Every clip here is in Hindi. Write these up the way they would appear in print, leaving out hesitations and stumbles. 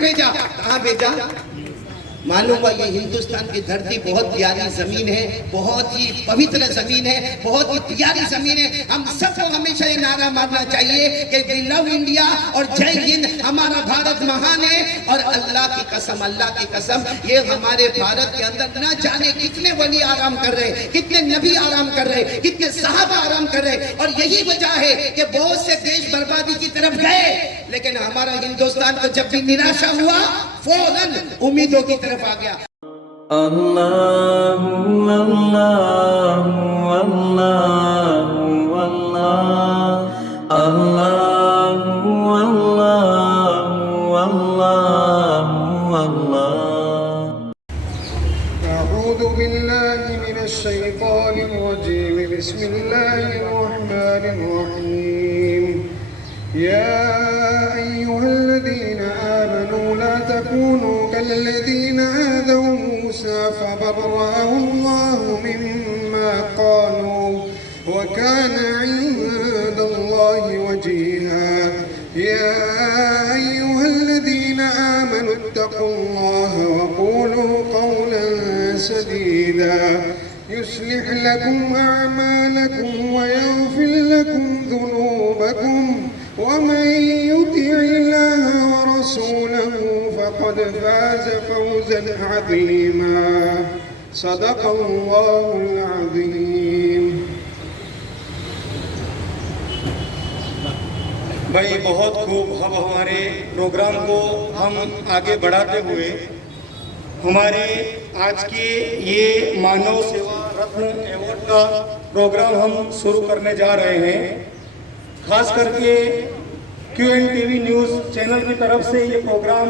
भेजा, कहाँ भेजा? मालूम हुआ ये हिंदुस्तान की धरती बहुत प्यारी जमीन है, बहुत ही पवित्र जमीन है, बहुत ही प्यारी जमीन है। हम सबको हमेशा ये नारा मारना चाहिए कि वी लव इंडिया और जय हिंद। हमारा भारत महान है और अल्लाह की कसम ये हमारे भारत के अंदर न जाने कितने वली आराम कर रहे, कितने नबी आराम कर रहे, कितने साहबा आराम कर रहे। और यही वजह है कि बहुत से देश बर्बादी की तरफ गए, लेकिन हमारा हिंदुस्तान को जब भी निराशा हुआ फौरन उम्मीदों की तरफ आ गया। अल्लाहु अल्लाहु अल्लाहु अल्लाह अल्लाहु अल्लाहु अल्लाहु अल्लाह। अऊज़ु बिल्लाहि मिनश शैतानिर रजीम। बिस्मिल्लाहिर रहमानिर रहीम। या अय्युहल्लज़ीना आमनू ला तकूनू कल्लज़ीना आज़व मूसा फबर्रअहु अल्लाहु मिम्मा क़ालू व काना इंदल्लाहि वजीहा। या अय्युहल्लज़ीना आमनू इत्तक़ुल्लाहा व क़ूलू क़ौलन सदीदा युस्लिह लकुम अअमालकुम व यग़फिर लकुम ज़ुनूबकुम वमन युतिइल्लाह व रसूलहु फ़क़द फ़ाज़ फ़ौज़न अज़ीमा। सदक़ल्लाहुल अज़ीम। भाई बहुत खूब। अब हमारे प्रोग्राम को हम आगे बढ़ाते हुए हमारे आज के ये मानव सेवा रत्न अवार्ड का प्रोग्राम हम शुरू करने जा रहे हैं। खास करके QNTV न्यूज़ चैनल की तरफ से ये प्रोग्राम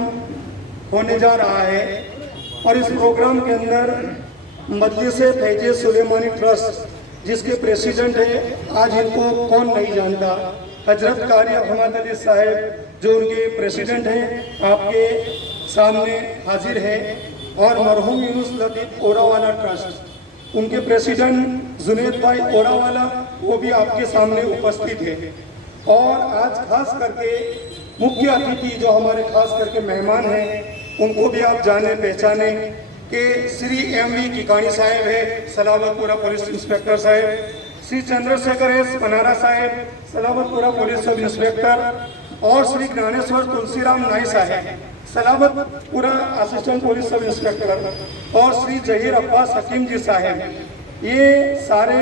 होने जा रहा है और इस प्रोग्राम के अंदर मजलिस फैज़ सुलेमानी ट्रस्ट जिसके प्रेसिडेंट है, आज इनको कौन नहीं जानता, हजरत कारी अहमद अली साहब जो उनके प्रेसिडेंट हैं आपके सामने हाजिर है, और मरहूम यूनुस लतीफ़ ओरावाला ट्रस्ट उनके प्रेसिडेंट जुनेद भाई ओरावाला वो भी आपके सामने उपस्थित है। और आज खास करके मुख्य अतिथि जो हमारे खास करके मेहमान हैं उनको भी आप जाने पहचाने कि श्री MV किकानी साहब है, सलावतपुरा पुलिस इंस्पेक्टर साहब, श्री चंद्रशेखर S पनारा साहब, सलावतपुरा पुलिस सब इंस्पेक्टर, और श्री ज्ञानेश्वर तुलसीराम नाई साहब, सलावतपुरा असिस्टेंट पुलिस सब इंस्पेक्टर, और श्री जहीर अब्बास हकीम जी साहब। ये सारे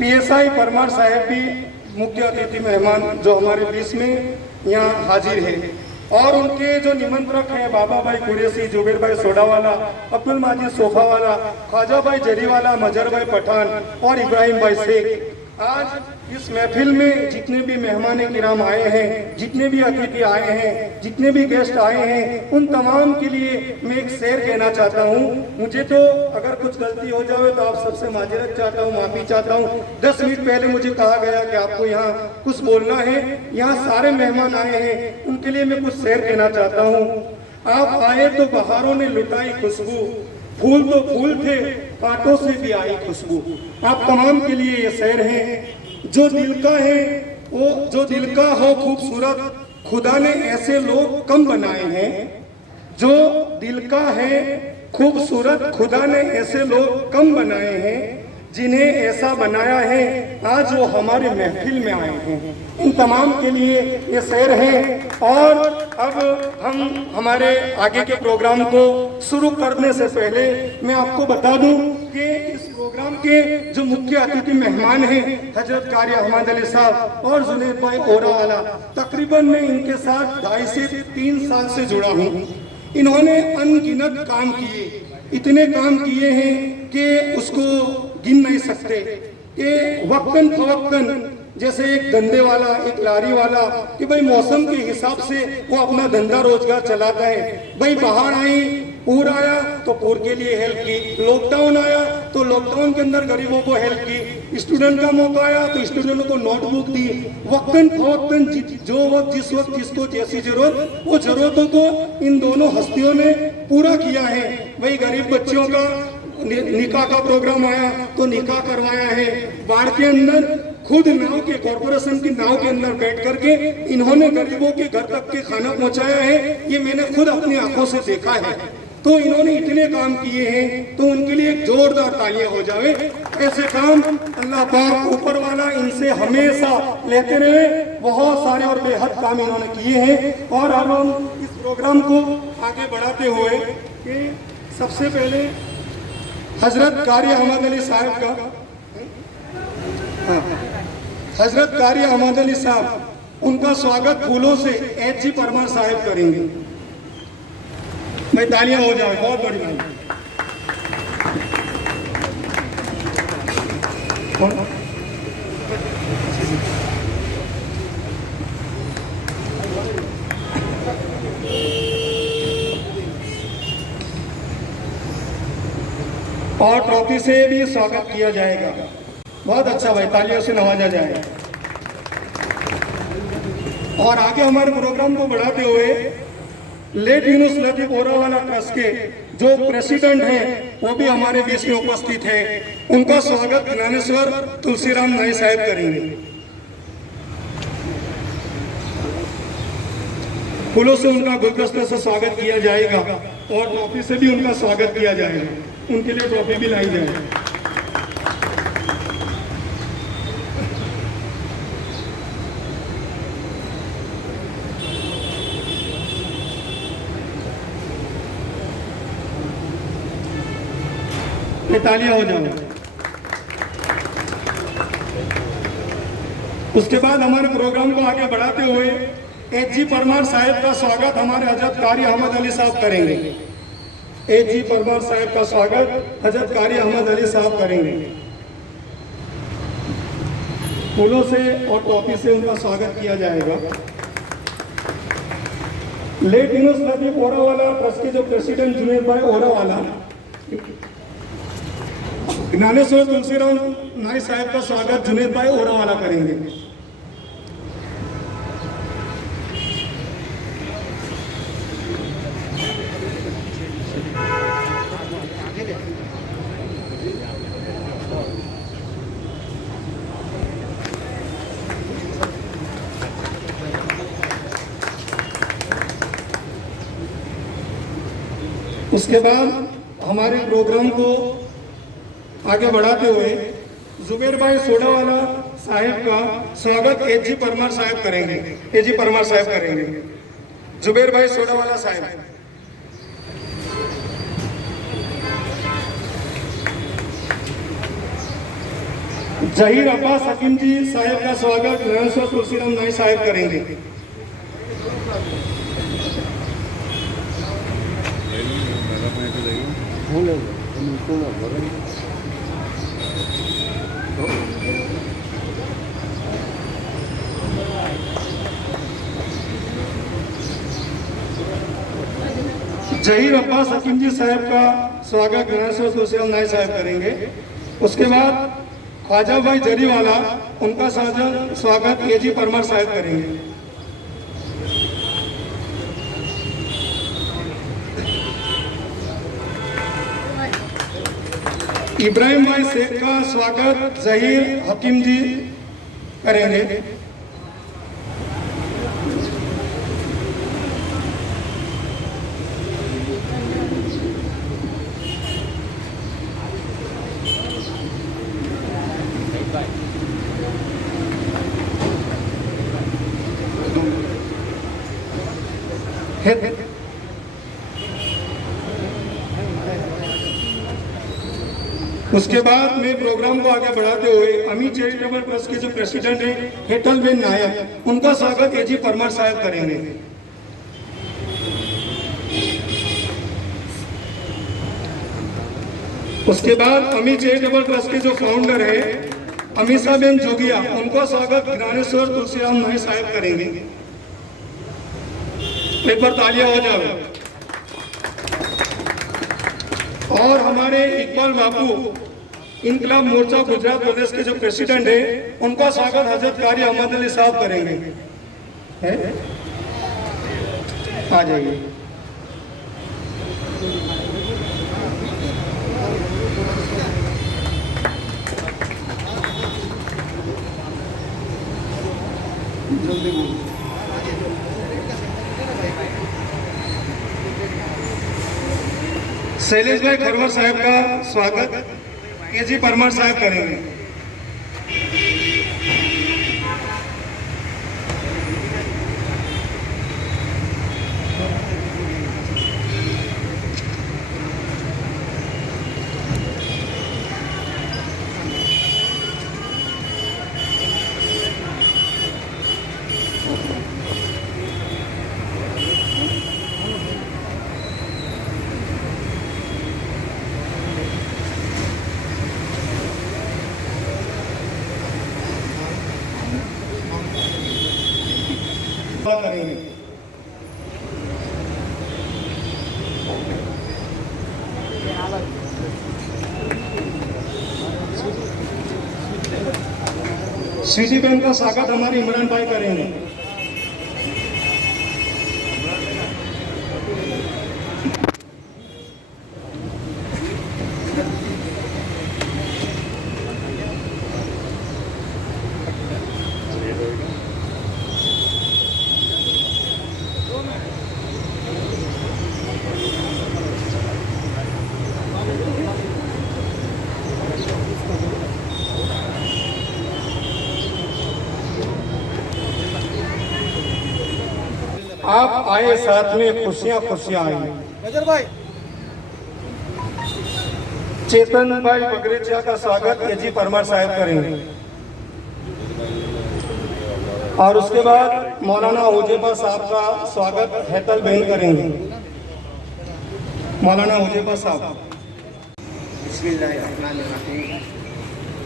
PSI परमार साहब भी मुख्य अतिथि मेहमान जो हमारे बीच में यहाँ हाजिर है। और उनके जो निमंत्रक हैं बाबा भाई कुरैशी, जुबेर भाई सोडावाला, अब्दुल माजिद सोफावाला, ख्वाजा भाई जरीवाला, मजर भाई पठान और इब्राहिम भाई शेख। आज इस महफिल में जितने भी मेहमान किराम आए हैं, जितने भी अतिथि आए हैं, जितने भी गेस्ट आए हैं, उन तमाम के लिए मैं एक शेर कहना चाहता हूँ। मुझे तो अगर कुछ गलती हो जाए तो आप सबसे माजरत चाहता हूँ, माफ़ी चाहता हूँ। 10 मिनट पहले मुझे कहा गया कि आपको यहाँ कुछ बोलना है, यहाँ सारे मेहमान आए हैं, उनके लिए मैं कुछ शेर कहना चाहता हूँ। आप आए तो बहारों ने लुटाई खुशबू, फूल तो फूल थे कांटों से भी आई खुशबू। आप तमाम के लिए ये शेर है। जो दिल का है वो जो दिल का हो खूबसूरत, खुदा ने ऐसे लोग कम बनाए हैं। जो दिल का है खूबसूरत, खुदा ने ऐसे लोग कम बनाए हैं। जिन्हें ऐसा बनाया है आज वो हमारे महफिल में आए हैं। इन तमाम के लिए ये शेर है। और अब हम हमारे आगे के प्रोग्राम को शुरू करने से पहले मैं आपको बता दूं कि इस प्रोग्राम के जो मुख्य अतिथि मेहमान हैं हजरत कारी अहमद अली साहब और जुनेद भाई ओरावाला, तकरीबन मैं इनके साथ 2.5 से 3 साल से जुड़ा हूँ। इन्होंने अनगिनत काम किए, इतने काम किए हैं कि उसको गिन नहीं सकते। कि वक्तन फवक्तन जैसे एक धंधे वाला, एक लारी वाला कि भाई मौसम के हिसाब से वो अपना धंधा रोजगार चलाता है। भाई बाहर आई, पूर आया तो पूर के लिए हेल्प की, लॉकडाउन आया तो लॉकडाउन के अंदर गरीबों को हेल्प की, स्टूडेंट का मौका आया तो स्टूडेंटों को नोटबुक दी। वक्तन फवक्तन जो वक्त जिस वक्त जिसको जैसी जरूरत, वो जरूरतों को इन दोनों हस्तियों ने पूरा किया है। भाई गरीब बच्चों का निकाह का प्रोग्राम आया तो निकाह करवाया है। बाढ़ के अंदर खुद नाव के कॉरपोरेशन की नाव के अंदर बैठ करके इन्होंने गरीबों के घर तक के खाना पहुंचाया है। ये मैंने खुद अपनी आंखों से देखा है। तो इन्होंने इतने काम किए हैं, तो उनके लिए एक जोरदार तालियां हो जावे। ऐसे काम अल्लाह पाक ऊपर वाला इनसे हमेशा लेते रहे। बहुत सारे और बेहद काम इन्होंने किए हैं। और अब हम इस प्रोग्राम को आगे बढ़ाते हुए कि सबसे पहले हजरत कारी अहमद अली साहब का, हजरत कारी अहमद अली साहब, उनका स्वागत फूलों से एच जी परमार साहब करेंगे। मैं तालियां हो जाए, बहुत बड़ी बात। और ट्रॉफी से भी स्वागत किया जाएगा। बहुत अच्छा भाई, तालियों से नवाजा जाएगा। और आगे हमारे प्रोग्राम को बढ़ाते हुए लेट यूनुस लतीफ ओरावाला ट्रस्ट के जो प्रेसिडेंट हैं वो भी हमारे बीच में उपस्थित है। उनका स्वागत ज्ञानेश्वर तुलसीराम नाई साहब करेंगे। फूलों से उनका गुलदस्ते से स्वागत किया जाएगा और ट्रॉफी से भी उनका स्वागत किया जाएगा। उनके लिए ट्रॉफी भी लाई जाएगी। तालियां हो जाओ। उसके बाद हमारे प्रोग्राम को आगे बढ़ाते हुए एच जी परमार साहब का स्वागत हमारे हजरत कारी अहमद अली साहब करेंगे। एच जी परमार साहब का स्वागत हजरत कारी अहमद अली साहब करेंगे। फूलों से और टॉफी से उनका स्वागत किया जाएगा। लेट यूनुस लतीफ ओरावाला ट्रस्ट के जो प्रेसिडेंट जुनेद भाई ओरावाला ज्ञानेश्वर तुलसीराम नाई साहब का स्वागत जुनेद भाई ओरावाला करेंगे। उसके बाद हमारे प्रोग्राम को आगे बढ़ाते हुए जुबेर भाई सोडावाला साहब का स्वागत एच जी परमार साहब करेंगे। एच जी परमार साहब करेंगे। जुबेर भाई सोडावाला साहब। जहीर अब्बास हकीम जी साहब का स्वागत ज्ञानेश्वर तुलसीराम नाई साहब करेंगे। जहीर अब्बास हकीम जी साहब का स्वागत ज्ञानेश्वर तुलसीराम नाई साहब करेंगे। उसके बाद ख्वाजा भाई जरीवाला, उनका स्वागत ए जी परमार साहब करेंगे। इब्राहिम भाई शेख का स्वागत जहीर हकीम जी करेंगे। उसके बाद में प्रोग्राम को आगे बढ़ाते हुए अमी चैरिटेबल ट्रस्ट के जो प्रेसिडेंट हैं हेटल बेन नायक, उनका स्वागत ए जी परमार साहब करेंगे। उसके बाद अमी चैरिटेबल ट्रस्ट के जो फाउंडर है अमीषा बेन जोगिया, उनका स्वागत ज्ञानेश्वर तुलसीराम नाई साहब करेंगे। एक बार तालियां हो जाए। और हमारे इकबाल बापू इनकलाब मोर्चा गुजरात प्रदेश के जो प्रेसिडेंट है, उनका स्वागत हजरत कारी अहमद अली साहब करेंगे। आ जाइए। शैलेश भाई खरवर साहब का स्वागत केजी परमार साहब करेंगे। करेंगे। स्वीटी बहन का स्वागत हमारे इमरान भाई करेंगे। आप आए साथ में खुशियां खुशियां आई। नजर भाई चेतन भाई बगरेचा का स्वागत केजी परमार साहब करेंगे और उसके बाद मौलाना हुजेबा साहब का स्वागत हैतल बहन करेंगे। मौलाना हुजेबा साहब। बिस्मिल्लाहिर्रहमानिर्रहीम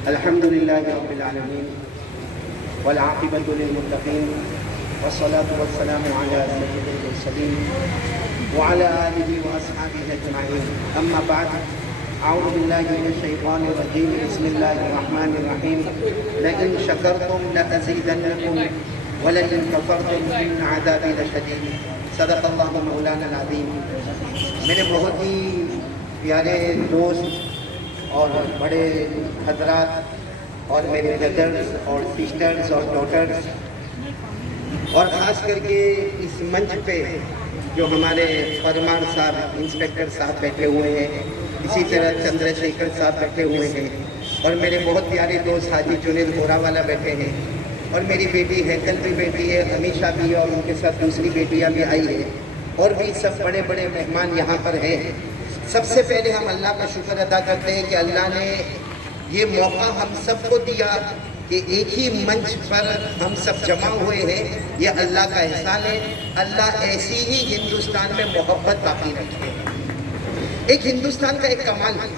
अल्हम्दुलिल्लाहि रब्बिल आलमीन वल आक़िबतु लिल मुत्तक़ीन वस्सलातु वस्सलामु अला सय्यिदिल मुरसलीन व अला आलिहि व अस्हाबिहि अजमईन अम्मा बाद अऊज़ु बिल्लाहि मिनश शैतानिर रजीम बिस्मिल्लाहिर रहमानिर रहीम लइन शकरतुम लअज़ीदन्नकुम व लइन कफरतुम इन्न अज़ाबी लशदीद सदक़ल्लाहु मौलाना अज़ीम। मेरे बहुत ही प्यारे दोस्त और बड़े हजरात और मेरे ब्रदर्स और सिस्टर्स और डॉटर्स और ख़ास करके इस मंच पे जो हमारे परमार साहब इंस्पेक्टर साहब बैठे हुए हैं, इसी तरह चंद्रशेखर साहब बैठे हुए हैं और मेरे बहुत प्यारे दोस्त हाजी जुनेद गोरावाला बैठे हैं और मेरी बेटी हैकल भी बैठी है, अमीशा भी, और उनके साथ दूसरी बेटियां भी आई है और भी सब बड़े बड़े मेहमान यहाँ पर हैं। सबसे पहले हम अल्लाह का शुक्र अदा करते हैं कि अल्लाह ने ये मौका हम सबको दिया कि एक ही मंच पर हम सब जमा हुए हैं। ये अल्लाह का एहसान है। अल्लाह ऐसी ही हिंदुस्तान में मोहब्बत बाकी रखे। एक हिंदुस्तान का एक कमाल है,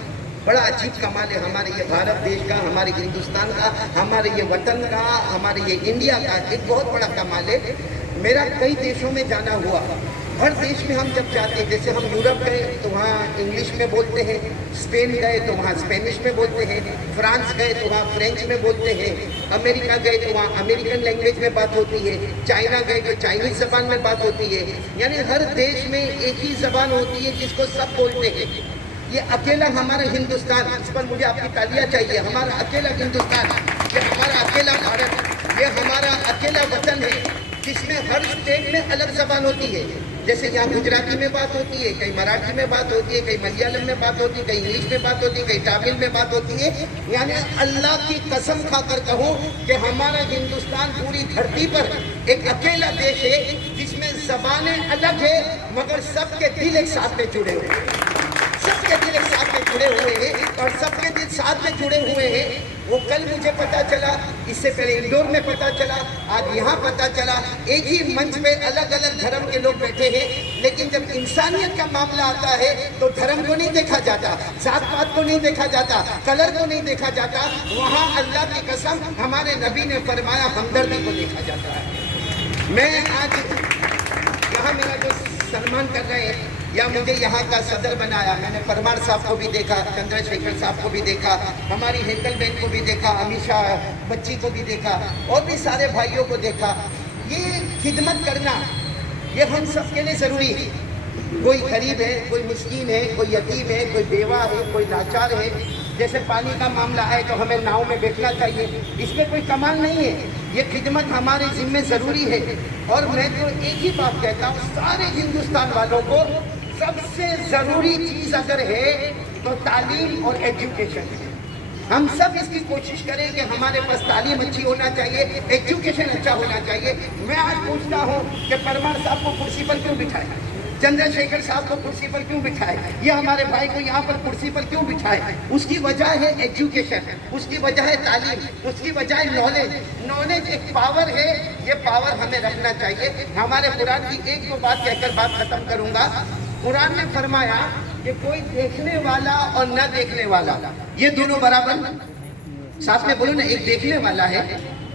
बड़ा अजीब कमाल है हमारे ये भारत देश का, हमारे हिंदुस्तान का, हमारे ये वतन का, हमारे ये इंडिया का एक बहुत बड़ा कमाल है। मेरा कई देशों में जाना हुआ, हर देश में हम जब जाते हैं, जैसे हम यूरोप गए तो वहाँ इंग्लिश में बोलते हैं, स्पेन गए तो वहाँ स्पेनिश में बोलते हैं, फ्रांस गए तो वहाँ फ्रेंच में बोलते हैं, अमेरिका गए तो वहाँ अमेरिकन लैंग्वेज में बात होती है, चाइना गए तो चाइनीज़ ज़बान में बात होती है। यानी हर देश में एक ही ज़बान होती है जिसको सब बोलते हैं। ये अकेला हमारा हिंदुस्तान, इस पर मुझे आपकी तालियां चाहिए। हमारा अकेला हिंदुस्तान, ये हमारा अकेला भारत, ये हमारा अकेला वतन है जिसमें हर स्टेट में अलग ज़बान होती है। जैसे यहाँ गुजराती में बात होती है, कहीं मराठी में बात होती है, कहीं मलयालम में बात होती है, कहीं इंग्लिश में बात होती है, कहीं तमिल में बात होती है। यानी अल्लाह की कसम खाकर कहूँ कि हमारा हिंदुस्तान पूरी धरती पर एक अकेला देश है जिसमें ज़बानें अलग है मगर सबके दिल एक साथ में जुड़े हुए हैं, सबके दिल एक साथ में जुड़े हुए हैं और सबके दिल साथ में जुड़े हुए हैं। वो कल मुझे पता चला, इससे पहले इंदौर में पता चला, आज यहाँ पता चला। एक ही मंच पे अलग अलग धर्म के लोग बैठे हैं, लेकिन जब इंसानियत का मामला आता है तो धर्म को नहीं देखा जाता, जात पात को नहीं देखा जाता, कलर को नहीं देखा जाता। वहाँ अल्लाह की कसम हमारे नबी ने फरमाया हमदर्दी को देखा जाता है। मैं आज यहाँ मेरा जो सम्मान कर रहे हैं या मुझे यहाँ का सदर बनाया, मैंने परमार साहब को भी देखा, चंद्रशेखर साहब को भी देखा, हमारी हैकल बहन को भी देखा, अमीशा बच्ची को भी देखा और भी सारे भाइयों को देखा। ये खिदमत करना ये हम सब के लिए ज़रूरी है। कोई गरीब है, कोई मिस्कीन है, कोई यतीम है, कोई बेवा है, कोई लाचार है। जैसे पानी का मामला है तो हमें नाव में बैठना चाहिए, इसमें कोई कमाल नहीं है। ये खिदमत हमारे जिम्मे ज़रूरी है। और मैं तो एक ही बात कहता हूँ सारे हिंदुस्तान वालों को, सबसे ज़रूरी चीज़ अगर है तो तालीम और एजुकेशन है। हम सब इसकी कोशिश करें कि हमारे पास तालीम अच्छी होना चाहिए, एजुकेशन अच्छा होना चाहिए। मैं आज पूछता हूँ कि परमार साहब को कुर्सी पर क्यों बिठाए, चंद्रशेखर साहब को कुर्सी पर क्यों बिठाए, या हमारे भाई को यहाँ पर कुर्सी पर क्यों बिठाए? उसकी वजह है एजुकेशन, उसकी वजह है तालीम, उसकी वजह है नॉलेज। नॉलेज एक पावर है, ये पावर हमें रखना चाहिए। हमारे कुरान की एक दो बात कहकर बात खत्म करूँगा। कुरान ने फरमाया कि कोई देखने वाला और न देखने वाला, ये दोनों बराबर, साथ में बोलो ना, एक देखने वाला है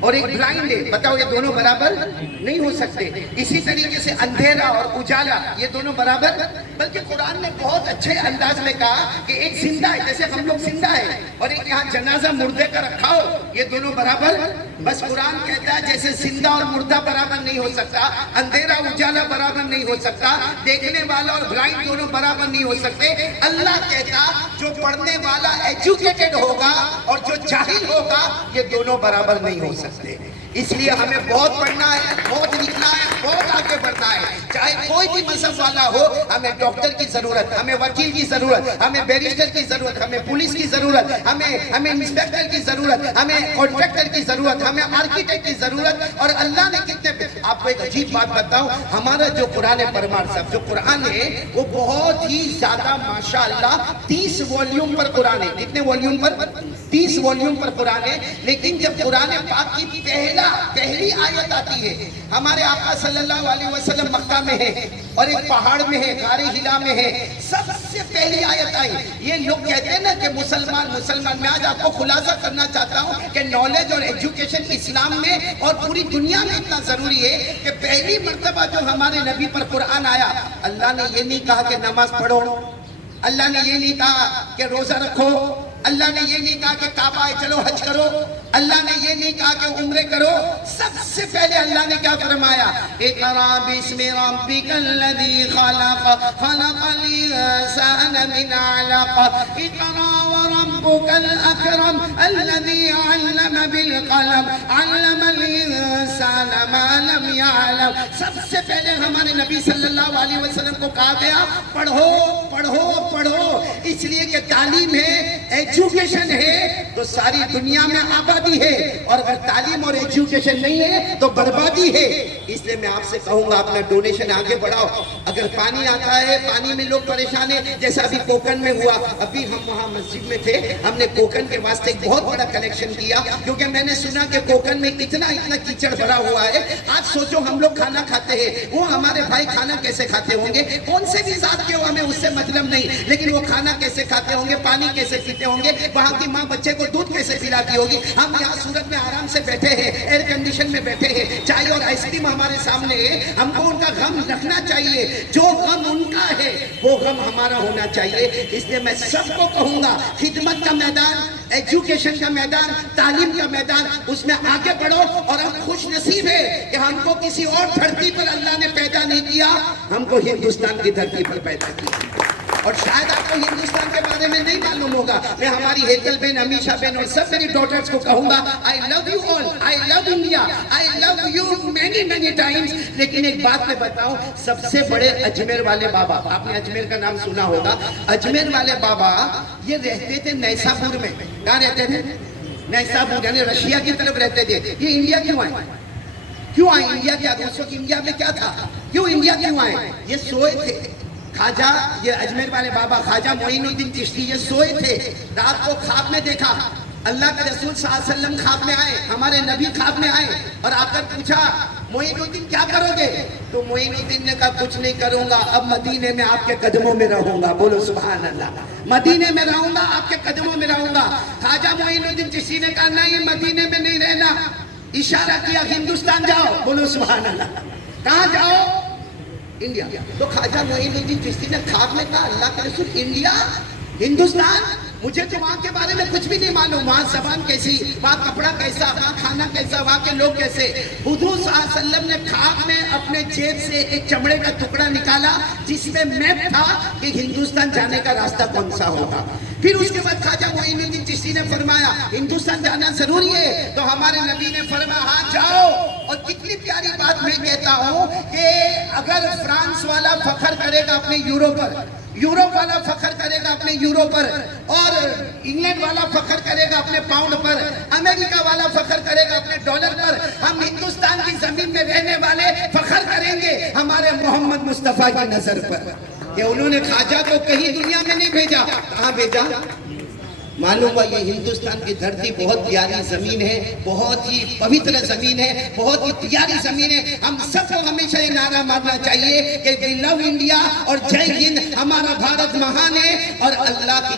और एक ब्लाइंड है। बताओ ये दोनों बराबर नहीं हो सकते। इसी तरीके से अंधेरा और उजाला, ये दोनों बराबर, बल्कि कुरान ने बहुत अच्छे अंदाज में कहा कि एक जिंदा है, जैसे हम लोग जिंदा है, और एक यहाँ जनाजा मुर्दे का रखा हो, ये दोनों बराबर। बस कुरान कहता है जैसे जिंदा और मुर्दा बराबर नहीं हो सकता, अंधेरा उजाला बराबर नहीं हो सकता, देखने वाला और ब्लाइंड दोनों बराबर नहीं हो सकते। अल्लाह कहता जो पढ़ने वाला एजुकेटेड होगा और जो जाहिल होगा, ये दोनों बराबर नहीं हो सकते। इसलिए हमें बहुत पढ़ना है, बहुत लिखना है, बहुत आगे बढ़ना है। चाहे कोई भी मजहब वाला हो, हमें डॉक्टर की जरूरत, हमें वकील की जरूरत, हमें बैरिस्टर की जरूरत, हमें पुलिस की जरूरत, हमें इंस्पेक्टर की जरूरत, हमें कॉन्ट्रैक्टर की जरूरत, हमें आर्किटेक्ट की जरूरत। और अल्लाह ने कितने, आपको एक अजीब बात बताऊं, हमारा जो कुरान है परमार साहब, जो कुरान है वो बहुत ही ज्यादा माशाअल्लाह 30 वॉल्यूम पर कुरान है। कितने वॉल्यूम पर? 30 वॉल्यूम पर कुरान है। लेकिन जब कुरान पाक की पहली आयत आती है, हमारे आका सल्लल्लाहु अलैहि वसल्लम मक्का में है और एक पहाड़ में है, गारे हिला में है, सबसे पहली आयत आई। ये लोग कहते हैं ना कि मुसलमान, मैं आज आपको खुलासा करना चाहता हूँ कि नॉलेज और एजुकेशन इस्लाम में और पूरी दुनिया में इतना जरूरी है कि पहली मर्तबा जो हमारे नबी पर कुरान आया, अल्लाह ने ये नहीं कहा कि नमाज पढ़ो, अल्लाह ने ये नहीं कहा कि रोजा रखो, अल्लाह ने ये नहीं कहा कि काबा है चलो हज करो, अल्लाह ने ये नहीं कहा कि उम्रे करो। सबसे पहले अल्लाह ने क्या फरमाया? इक़रा बिस्मि रब्बिकल लज़ी खलक़, खलक़ल इंसान मिन अलक़, इक़रा व रब्बुकल अकरम अल्लज़ी अल्लम बिल कलम, अल्लमल इंसान मा लम यअलम। सबसे पहले हमारे नबी सल्लल्लाहु अलैहि वसल्लम को कहा गया पढ़ो पढ़ो पढ़ो, इसलिए कि तालीम है, एजुकेशन है तो सारी दुनिया में आबादी है, और अगर तालीम और एजुकेशन नहीं है तो बर्बादी है। इसलिए मैं आपसे कहूंगा अपना डोनेशन आगे बढ़ाओ। अगर पानी आता है, पानी में लोग परेशान है, जैसा अभी कोकन में हुआ, अभी हम वहाँ मस्जिद में थे, हमने कोकन के वास्ते एक बहुत बड़ा कलेक्शन किया, क्योंकि मैंने सुना कि कोकन में इतना कीचड़ भरा हुआ है। आज सोचो हम लोग खाना खाते हैं, वो हमारे भाई खाना कैसे खाते होंगे, कौन से भी जात के हो हमें उससे मतलब नहीं, लेकिन वो खाना कैसे खाते होंगे, पानी कैसे पीते होंगे, वहाँ की माँ बच्चे को दूध कैसे पिलाती होगी। हम यहाँ सूरत में आराम से बैठे हैं, एयर कंडीशन में बैठे हैं, चाय और आइसक्रीम हमारे सामने है, हमको उनका गम रखना चाहिए। जो गम उनका है वो गम हमारा होना चाहिए। इसलिए मैं सबको कहूँगा खिदमत का मैदान, एजुकेशन का मैदान, तालीम का मैदान, उसमें आगे बढ़ो। और हम खुश नसीब है कि हमको किसी और धरती पर अल्लाह ने पैदा नहीं किया, हमको हिंदुस्तान की धरती पर पैदा किया। और शायद आपको हिंदुस्तान के बारे में नहीं मालूम होगा। मैं हमारी हेतल बहन, अमीशा बहन और सब मेरी डॉटर्स को कहूंगा, I love you all, I love India, I love you many many times. लेकिन एक बात मैं बताऊं, सबसे बड़े अजमेर वाले बाबा, आपने अजमेर का नाम सुना होगा, अजमेर वाले बाबा ये रहते थे नैसापुर में। कहाँ रहते थे? नैसापुर, यानी रशिया की तरफ रहते थे। ये इंडिया क्यों आए? क्यों आए इंडिया? क्या दोस्तों की इंडिया में क्या था? क्यों इंडिया क्यों आए? ये सोए थे खाजा, ये अजमेर वाले बाबा ख्वाजा मोइनुद्दीन चिश्ती, ये सोए थे, रात को ख्वाब में देखा अल्लाह के रसूल सल्लल्लाहु अलैहि वसल्लम ख्वाब में आए, हमारे नबी ख्वाब में आए और आकर पूछा मोइनुद्दीन क्या करोगे? तो मोइनुद्दीन ने कहा कुछ नहीं करूंगा, अब मदीने में आपके कदमों में रहूंगा। बोलो सुभान अल्लाह, मदीने में रहूंगा, आपके कदमों में रहूंगा। ख्वाजा मोइनुद्दीन चिश्ती ने कहा नहीं, मदीने में नहीं रहना, इशारा किया हिंदुस्तान जाओ। बोलो सुभान अल्लाह। कहाँ जाओ? इंडिया। तो ख्वाजा मोइनुद्दीन चिश्ती ने ख्वाब में कहा अल्लाह के रसूल इंडिया, हिंदुस्तान, मुझे तो वहाँ के बारे में कुछ भी नहीं मालूम। वहाँ जबान कैसी, वहाँ कपड़ा कैसा, वहाँ खाना कैसा, वहाँ के लोग कैसे। हुजूर सल्लल्लाहु अलैहि वसल्लम ने खाक में अपने जेब से एक चमड़े का टुकड़ा निकाला जिसमें मैप था कि हिंदुस्तान जाने का रास्ता कौन सा होगा। फिर उसके बाद ख्वाजा मोइनुद्दीन चिश्ती ने फरमाया हिंदुस्तान जाना जरूरी है, तो हमारे नबी ने फरमाया हाँ जाओ। और कितनी प्यारी बात मैं कहता हूँ कि अगर फ्रांस वाला फखर करेगा अपने यूरो पर, यूरोप वाला फखर करेगा अपने यूरो पर, और इंग्लैंड वाला फखर करेगा अपने पाउंड पर, अमेरिका वाला फखर करेगा अपने डॉलर पर, हम हिंदुस्तान की जमीन में रहने वाले फखर करेंगे हमारे मोहम्मद मुस्तफा की नजर पर कि उन्होंने ख्वाजा को कहीं दुनिया में नहीं भेजा। कहाँ भेजा मालूम हुआ? ये हिंदुस्तान की धरती बहुत प्यारी जमीन है, बहुत ही पवित्र जमीन है, बहुत ही प्यारी जमीन है। हम सबको हमेशा ये नारा मारना चाहिए कि वी लव इंडिया और जय हिंद। हमारा भारत महान है और अल्लाह की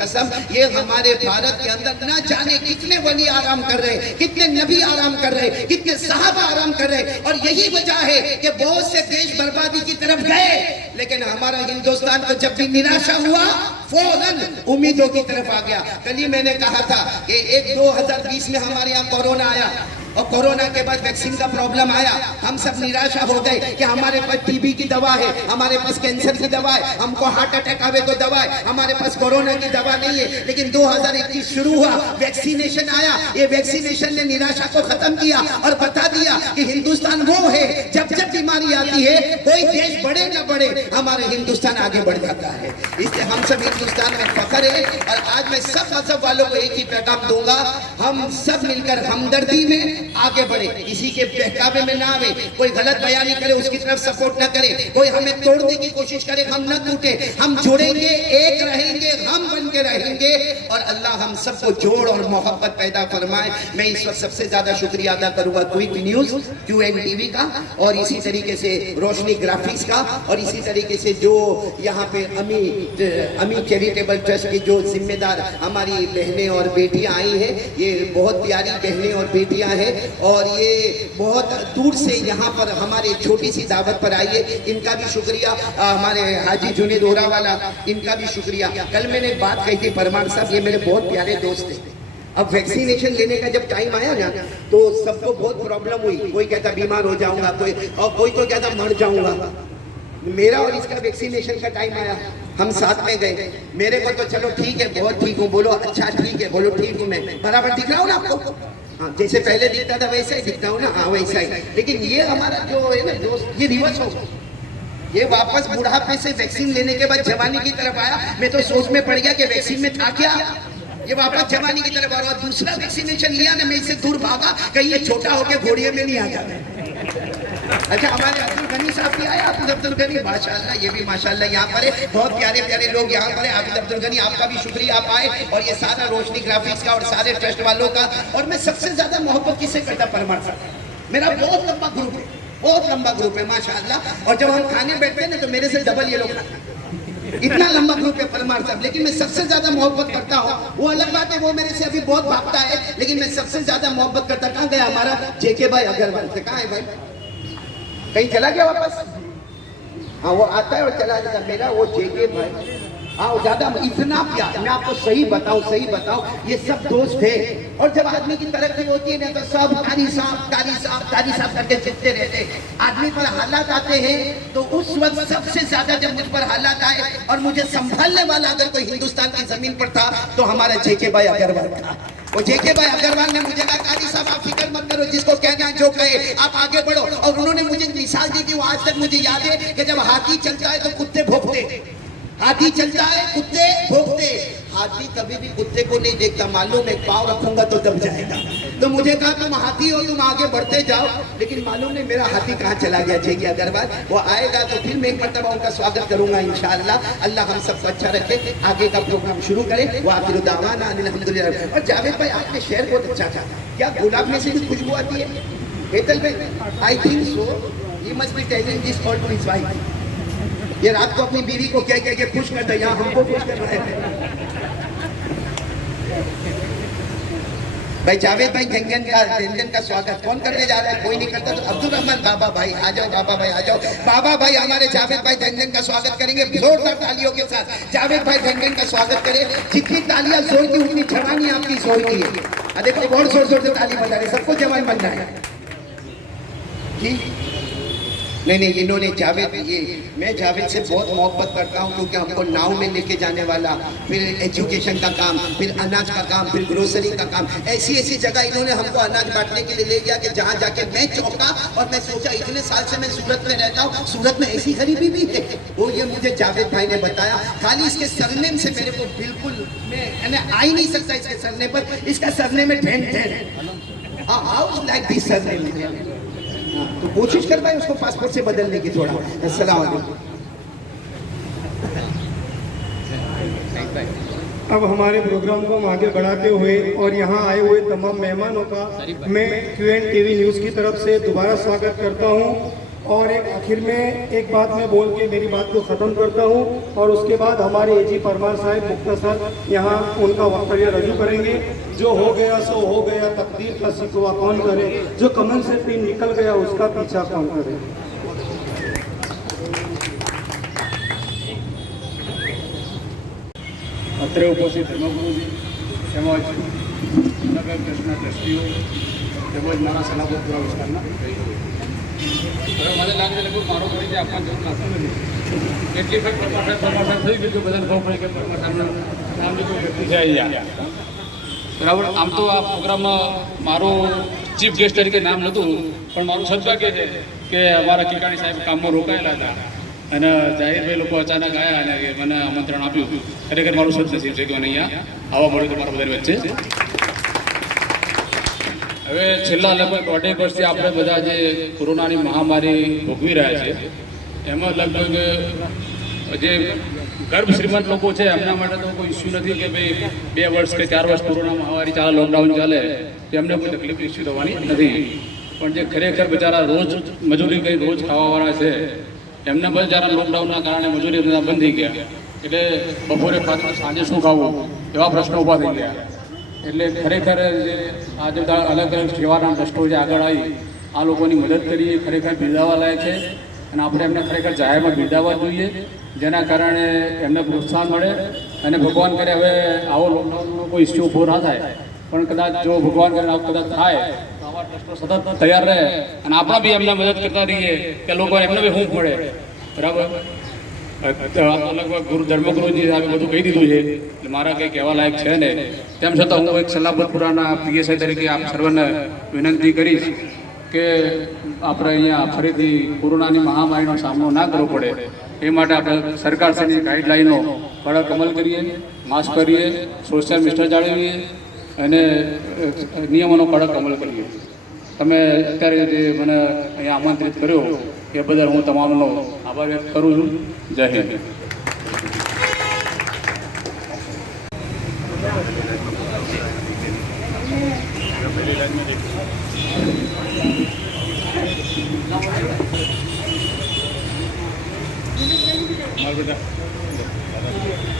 कसम ये हमारे भारत के अंदर न जाने कितने वली आराम कर रहे, कितने नबी आराम कर रहे, कितने साहबा आराम कर रहे। और यही वजह है कि बहुत से देश बर्बादी की तरफ गए, लेकिन हमारा हिंदुस्तान को जब भी निराशा हुआ फौरन उम्मीदों की तरफ आ गया। कल ही मैंने कहा था कि 2020 में हमारे यहाँ कोरोना आया और कोरोना के बाद वैक्सीन का प्रॉब्लम आया। हम सब निराशा हो गए कि हमारे पास टीबी की दवा है, हमारे पास कैंसर की दवा है, हमको हार्ट अटैक आवे तो दवा है, हमारे पास कोरोना की दवा नहीं है। लेकिन 2021 शुरू हुआ, वैक्सीनेशन आया, ये वैक्सीनेशन ने निराशा को खत्म किया और बता दिया कि हिंदुस्तान वो है जब जब बीमारी आती है कोई देश बढ़े न बढ़े हमारे हिंदुस्तान आगे बढ़ जाता है। इसलिए हम सब हिंदुस्तान में फख्र है। और आज मैं सब मजहब वालों को एक ही पैगाम दूंगा, हम सब मिलकर हमदर्दी में आगे बढ़े, किसी के बहकावे में ना आवे, कोई गलत बयानी करे उसकी तरफ सपोर्ट ना करे, कोई हमें तोड़ने की कोशिश करे हम न टूटे, हम जुड़ेंगे, एक रहेंगे, हम बन के रहेंगे और अल्लाह हम सबको जोड़ और मोहब्बत पैदा फरमाए। मैं इस वक्त सबसे ज्यादा शुक्रिया अदा करूंगा क्विक न्यूज QN TV का और इसी तरीके से रोशनी ग्राफिक्स का और इसी तरीके से जो यहाँ पे अमी चैरिटेबल ट्रस्ट की जो जिम्मेदार हमारी बहनें और बेटियां आई हैं, ये बहुत प्यारी बहनें और बेटियां हैं और ये बहुत दूर से यहाँ पर हमारे छोटी सी दावत पर आई है। इनका भी शुक्रिया, हमारे हाजी जुनेद ओरा वाला, इनका भी शुक्रिया। कल मैंने एक बात कही थी परमार साहब, ये मेरे बहुत प्यारे दोस्त थे। अब वैक्सीनेशन लेने का जब टाइम आया ना तो सबको बहुत प्रॉब्लम हुई, कोई कहता बीमार हो जाऊंगा, कोई तो कहता मर जाऊंगा। मेरा और इसका वैक्सीनेशन का टाइम आया, हम साथ में गए। मेरे को तो चलो ठीक है, बहुत ठीक हूँ, बोलो अच्छा ठीक है, बोलो ठीक हूँ, मैं बराबर दिख रहा हूँ ना आपको, हाँ जैसे पहले दिखता था वैसा ही दिखता हूँ ना, हाँ वैसा ही। लेकिन ये हमारा जो है ना दोस्त, ये रिवर्स हो, ये वापस बुढ़ापे से वैक्सीन लेने के बाद जवानी की तरफ आया। मैं तो सोच में पड़ गया कि वैक्सीन में था क्या, ये वापस जवानी की तरफ आ रहा। दूसरा वैक्सीनेशन लिया ना, मैं इससे दूर भागा कहीं ये छोटा होकर घोड़िए में नहीं आ जाता। अच्छा हमारे अब्दुल गनी साहब भी आए, आबिद अब्दुल गनी माशाल्लाह, ये भी माशाल्लाह यहाँ पर है, बहुत प्यारे प्यारे लोग यहाँ पर है। आबिद अब्दुल गनी आपका भी शुक्रिया, आप आए और ये सारा रोशनी ग्राफिक्स का और सारे ट्रस्ट वालों का। और मैं सबसे ज्यादा मोहब्बत किससे करता, परमार साहब, मेरा बहुत लंबा ग्रुप है, बहुत लंबा ग्रुप है माशाल्लाह। और जब हम खाने बैठते हैं ना तो मेरे से डबल ये लोग खाते हैं, इतना लंबा ग्रुप है परमार साहब। लेकिन मैं सबसे ज्यादा मोहब्बत करता हूँ, वो अलग बात है, वो मेरे से अभी बहुत भागता है, लेकिन मैं सबसे ज्यादा मोहब्बत करता। कहाँ गया हमारा JK भाई अग्रवाल से, कहाँ है भाई, कहीं चला गया वापस? हाँ वो आता है और चला जाता, मेरा वो JK भाई, हाँ ज्यादा इतना प्यार। मैं आपको सही बताऊं, ये सब दोस्त है। और जब आदमी की तरक्की होती है ना तो सब कारी साहब करके चिपते रहते हैं। आदमी पर हालात आते हैं तो उस वक्त सबसे ज्यादा जब मुझ पर हालात आए और मुझे संभालने वाला अगर कोई हिंदुस्तान की जमीन पर था तो हमारा JK भाई अग्रवाल था। वो JK भाई अग्रवाल ने मुझे कहा कारी साहब आप फिक्र मत करो, जिसको कहना जो कहे आप आगे बढ़ो। और उन्होंने मुझे मिसाल दी थी, वो आज तक मुझे याद है कि जब हाथी चलता है तो कुत्ते भौंकते, हाथी चलता है कुत्ते भौंकते। हाथी कभी भी कुत्ते को नहीं देखता, मालूम एक पाँव रखूंगा तो दब जाएगा। तो मुझे कहा तुम हाथी हो, तुम आगे बढ़ते जाओ। लेकिन मालूम नहीं मेरा हाथी कहाँ चला गया। JK अग्रवाल वो आएगा तो फिर मैं एक मरतबा उनका स्वागत करूंगा इंशाअल्लाह। अल्लाह हम सबको अच्छा रखे, आगे का प्रोग्राम शुरू करें। वो आखिर दावाना अल्हम्दुलिल्लाह। और जावेद भाई आपके शेर बहुत अच्छा था, क्या गुलाब में से भी खुशबू आती है? हेतल भाई I think so he must be telling this call to his wife. ये रात को अपनी बीवी को कह के खुश करता है, यहाँ हमको खुश कर रहे हैं। भाई जावेद भाई व्यंजन का स्वागत कौन करने जा रहा है? कोई नहीं करता तो अब्दुल रहमान बाबा भाई आ जाओ, बाबा भाई आ जाओ। बाबा भाई हमारे जावेद भाई व्यंजन का स्वागत करेंगे जोरदार तालियों के साथ। जावेद भाई व्यंजन का स्वागत करें। जितनी तालियां जोर की उतनी जवानी आपकी जोर की है। देखो बहुत जोर जोर से ताली बजा रहे, सबको जवान बनना है जी। नहीं, इन्होंने जावेद, ये मैं जावेद से बहुत मोहब्बत करता हूँ क्योंकि हमको नाव में लेके जाने वाला, फिर एजुकेशन का काम, फिर अनाज का काम, फिर ग्रोसरी का काम, ऐसी ऐसी जगह इन्होंने हमको अनाज बांटने के लिए ले गया कि जहाँ जाके मैं चौंका और मैं सोचा इतने साल से मैं सूरत में रहता हूँ, सूरत में ऐसी गरीबी भी है। वो ये मुझे जावेद भाई ने बताया। खाली इसके सरनेम से मेरे को बिल्कुल मैं आ ही नहीं सकता इसके सरनेम पर। इसका सरनेम है ढेन ढेन। हाँ, हाउ लाइक दिस सरनेम। तो कोशिश कर पाए उसको पासपोर्ट से बदलने की थोड़ा। अस्सलाम वालेकुम। अब हमारे प्रोग्राम को हम आगे बढ़ाते हुए और यहाँ आए हुए तमाम मेहमानों का मैं QN TV न्यूज़ की तरफ से दोबारा स्वागत करता हूँ। और एक आखिर में एक बात मैं बोल के मेरी बात को ख़त्म करता हूँ और उसके बाद हमारे AG परमार साहब मुख्तसर यहाँ उनका वक्तव्य रजू करेंगे। जो हो गया सो हो गया, तकदीर का शिकवा कौन करे, जो कमल से पिन निकल गया उसका पीछा कौन करे। અત્રે ઉપસ્થિત ધર્મગુરુજી તેમજ નગર ટ્રસ્ટના ટ્રસ્ટીઓ તેમજ મારા સલાબતપુરા વિસ્તારના હવે મને લાગે છે લગભગ મારો પરિચય આપવા જરૂર લાગતો નથી। કેટલી વખત પ્રમાણ થઈ ગયું બધાને ખબર પડે કે પરમારનું નામની કોઈ વ્યક્તિ છે અહીંયા બરાબર। આમ તો આ પ્રોગ્રામમાં મારું ચીફ ગેસ્ટ તરીકે નામ નહોતું, પણ મારું સદભાગ્ય છે કે અમારા કિકાણી સાહેબ કામમાં રોકાયેલા હતા અને જાહેરભાઈ લોકો અચાનક આવ્યા અને મને આમંત્રણ આપ્યું। ખરેખર મારું સદનસીબ છે કે મને અહીંયા આવવા મળ્યું તમારા બધાની વચ્ચે। હવે છેલ્લા લગભગ 1.5 વર્ષથી આપણે બધા જે કોરોનાની મહામારી ભોગવી રહ્યા છે એમાં લગભગ જે ગર્ભ શ્રીમંત લોકો છે એમના માટે તો કોઈ ઇસ્યુ નથી કે ભાઈ 2 વર્ષ કે 4 વર્ષ કોરોના મહામારી ચાલે, લોકડાઉન ચાલે તો એમને કોઈ તકલીફ ઇસ્યુ થવાની નથી। પણ જે ખરેખર બિચારા રોજ મજૂરી કરી રોજ ખાવાવાળા છે એમને બસ જરા લોકડાઉનના કારણે મજૂરી ધંધા બંધ થઈ ગયા, એટલે બપોરે ખાતું સાંજે શું ખાવું એવા પ્રશ્નો ઊભા થઈ ગયા। એટલે ખરેખર જે આજે બધા અલગ અલગ સેવાના ટ્રસ્ટો જે આગળ આવી આ લોકોની મદદ કરી ખરેખર બિરદાવવા લાયક છે અને આપણે એમને ખરેખર જાહેરમાં બિરદાવવા જોઈએ, જેના કારણે એમને પ્રોત્સાહન મળે અને ભગવાન કરે હવે આવો લોકડાઉનનો કોઈ ઇસ્યુ ઊભો ના થાય, પણ કદાચ જો ભગવાન કરે આવું કદાચ થાય તો આવા ટ્રસ્ટો સતત તૈયાર રહે અને આપણે બી એમને મદદ કરતા રહીએ કે લોકોને એમને બી હૂંફ મળે બરાબર। લગભગ ધર્મગુરુજી સાહેબે બધું કહી દીધું છે એટલે મારા કંઈ કહેવા લાયક છે ને। તેમ છતાં હું એક સલાબતપુરાના PSI તરીકે આપ સર્વને વિનંતી કરીશ કે આપણે અહીંયા ફરીથી કોરોનાની મહામારીનો સામનો ના કરવો પડે એ માટે આપણે સરકારશ્રીની ગાઈડલાઈનો કડક અમલ કરીએ, માસ્ક કરીએ, સોશિયલ ડિસ્ટન્સ જાળવીએ અને નિયમોનો કડક અમલ કરીએ। તમે અત્યારે જે મને અહીંયા આમંત્રિત કર્યો એ બદલ હું તમામનો આભાર વ્યક્ત કરું છું। જય હિન્દ।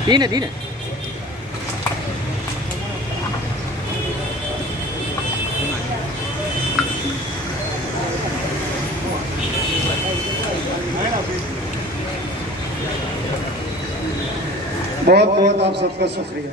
ધીને ધીને बहुत बहुत आप सबका शुक्रिया।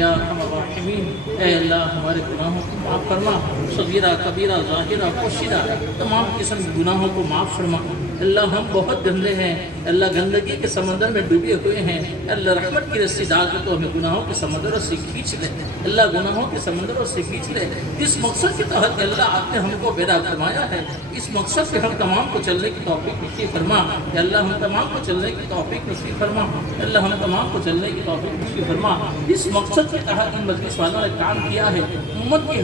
या रहमान ए अल्लाह हमारे गुनाहों को माफ़ फरमा सगीरा कबीरा ज़ाहिरा पोशीदा तमाम किस्म के गुनाहों को माफ़ फरमा अल्लाह हम बहुत गंदे हैं अल्लाह गंदगी के समंदर में डूबे हुए हैं अल्लाह रहमत की रस्सी डाल के तो हमें गुनाहों के समंदरों से खींच ले अल्लाह गुनाहों के समंदरों से खींच ले इस मकसद के तहत अल्लाह आपने हमको पैदा फरमाया है इस मकसद से हम तमाम को चलने की तौफीक नसीब फरमा अल्लाह हम तमाम को चलने की तौफीक नसीब फरमा अल्लाह हम तमाम को चलने की तौफीक नसीब फरमा इस मकसद के तहत इन मजलिस वालों ने काम किया है उम्मत की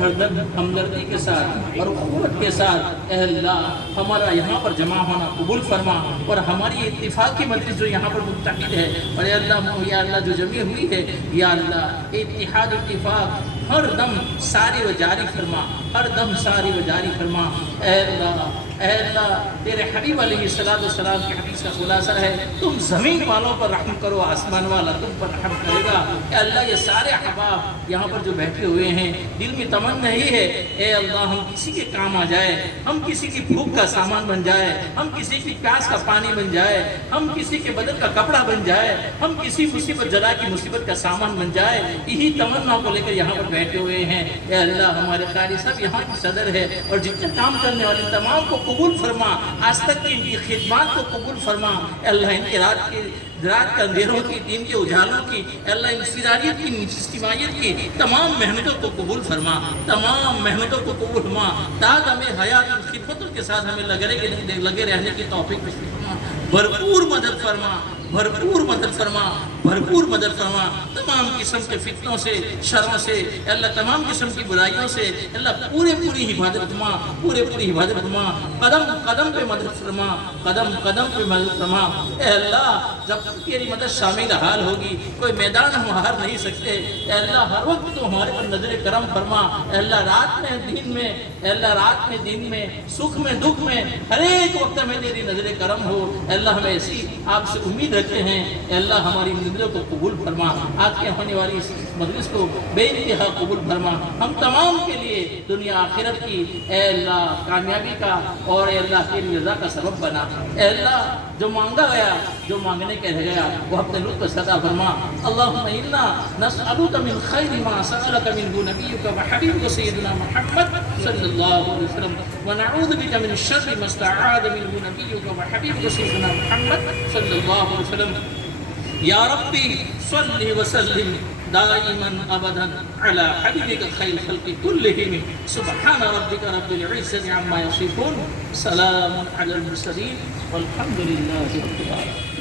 हमदर्दी के साथ और क़ुव्वत के साथ अल्लाह हमारा यहाँ पर जमा होना कबूल फरमा और हमारी इत्तिफाक़ी मजलिस जो यहाँ पर मुत्तहिद है और या अल्लाह जो जमी हुई है या अल्लाह इत्तिहाद इत्तिफाक़ हर दम सारी व जारी फरमा हर दम सारी व जारी फरमा अल्लाह तेरे हबीब अलैहिस्सलाम की हदीस का खुलासा है तुम ज़मीन वालों पर रहम करो आसमान वाला तुम पर रहम करेगा अल्लाह ये सारे अहबाब यहाँ पर जो बैठे हुए हैं दिल में तमन्ना ही है ए अल्लाह हम किसी के काम आ जाए हम किसी की भूख का सामान बन जाए हम किसी की प्यास का पानी बन जाए हम किसी के बदन का कपड़ा बन जाए हम किसी मुसीबत जरा की मुसीबत का सामान बन जाए यही तमन्ना को लेकर यहाँ पर बैठे हुए हैं ए अल्लाह हमारे कारी सब यहाँ की सदर है और जितने काम करने वाले तमाम को कबूल फरमा आज तक की इनकी खिदमत को कबूल फरमा अल्लाह इनकी रात के अंधेरों की दिन के उजालों की अल्लाह इंफिरादियत की इज्तिमाइयत की तमाम मेहनतों को कबूल फरमा तमाम मेहनतों को कबूल फरमा ताकि हमें हयात खिदमतों के साथ हमें लगे रहने की तौफीक नसीब फरमा भरपूर मदद फरमा भरपूर मदद फरमा भरपूर मदद फरमा तमाम किस्म के फितनों से शरों से अल्लाह तमाम किस्म की बुराइयों से अल्लाह पूरी हिफाजत फरमा पूरी हिफाजत फरमा कदम कदम पे मदद फरमा कदम कदम पे मदद फरमा ए अल्लाह जब तेरी मदद शामिल हाल होगी कोई मैदान हम हार नहीं सकते अल्लाह हर वक्त तो हमारे पर नजर करम फरमा अल्लाह रात में दिन में अल्लाह रात में दिन में सुख में दुख में हर एक वक्त में तेरी नजर करम हो अल्लाह हमें ऐसी आपसे उम्मीद रखते हैं अल्लाह हमारी नजरों को कबूल फरमा आज के होने वाली इस मजलिस को बेइंतहा कबूल फरमा हम तमाम के लिए दुनिया आखिरत की ए अल्लाह कामयाबी का और अल्लाह तेरी रज़ा का सबब बना अल्लाह जो मांगा गया जो मांगने के रह गया वो अपने लुत्फ़ सदा फरमा अल्लाहुम्मा इन्ना नस्अलुका मिन खैरि मा सअलका मिनहु नबियुका व हबीबुका सय्यदुना मुहम्मद सल्लल्लाहु अलैहि वसल्लम व नऊज़ु बिका मिन शर्रि मा इस्तआज़ मिनहु नबियुका व हबीबुका सय्यदुना मुहम्मद सल्लल्लाहु अलैहि वसल्लम या रब्बी सल्लि व सल्लिम दाइमन अबदन अला हबीबिका खैरिल खल्क़ि कुल्लिहिम सुब्हान रब्बिका रब्बिल इज़्ज़ति अम्मा यसिफून सलामुन अलल मुरसलीन वल्हम्दुलिल्लाहि रब्बिल आलमीन।